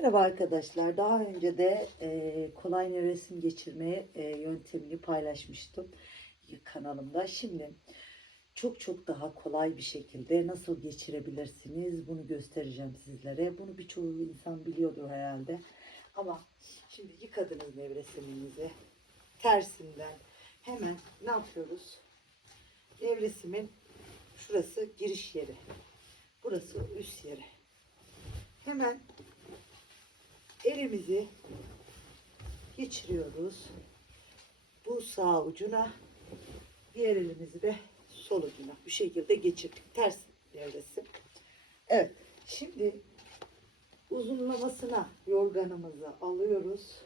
Merhaba arkadaşlar. Daha önce de e, kolay resim geçirme e, yöntemini paylaşmıştım kanalımda. Şimdi çok çok daha kolay bir şekilde nasıl geçirebilirsiniz bunu göstereceğim sizlere. Bunu birçoğu insan biliyordur herhalde. Ama şimdi yıkadınız nevresiminizi tersinden hemen ne yapıyoruz? Nevresimin şurası giriş yeri. Burası üst yeri. Hemen elimizi geçiriyoruz. Bu sağ ucuna, diğer elimizi de sol ucuna. Bu şekilde geçirdik. Ters devresi. Evet. Şimdi uzunlamasına yorganımızı alıyoruz.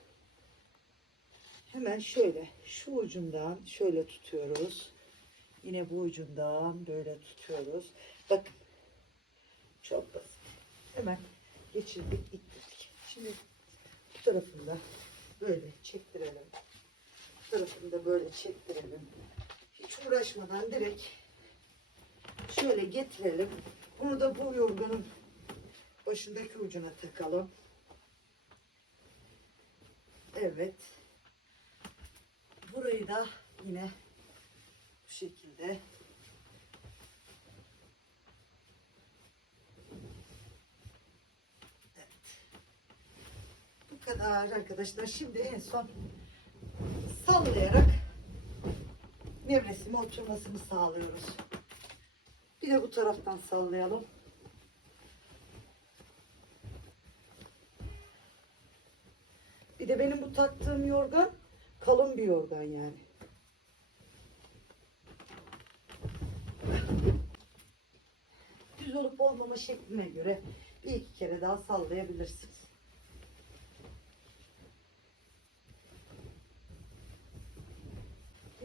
Hemen şöyle şu ucundan şöyle tutuyoruz. Yine bu ucundan böyle tutuyoruz. Bakın. Çok basit. Hemen geçirdik, ittirdik. Şimdi tarafında böyle çektirelim. Bu tarafında böyle çektirelim. Hiç uğraşmadan direkt şöyle getirelim. Bunu da bu yorganın başındaki ucuna takalım. Evet. Burayı da yine bu şekilde Bu kadar arkadaşlar. Şimdi en son sallayarak nevresime oturmasını sağlıyoruz. Bir de bu taraftan sallayalım. Bir de benim bu taktığım yorgan kalın bir yorgan yani. Düz olup olmama şekline göre bir iki kere daha sallayabilirsiniz.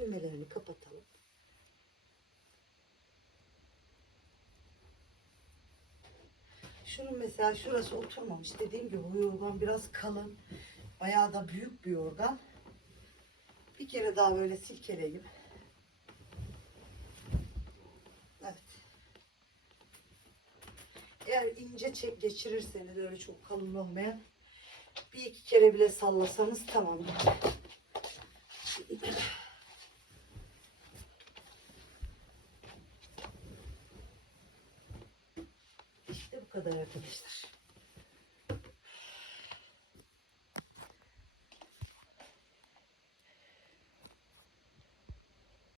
Düğmelerini kapatalım. Şunun mesela şurası oturmamış. Dediğim gibi bu yorgan biraz kalın. Bayağı da büyük bir yorgan. Bir kere daha böyle silkeleyip. Eğer ince çek geçirirseniz öyle çok kalın olmayan bir iki kere bile sallasanız tamam. Bu kadar arkadaşlar.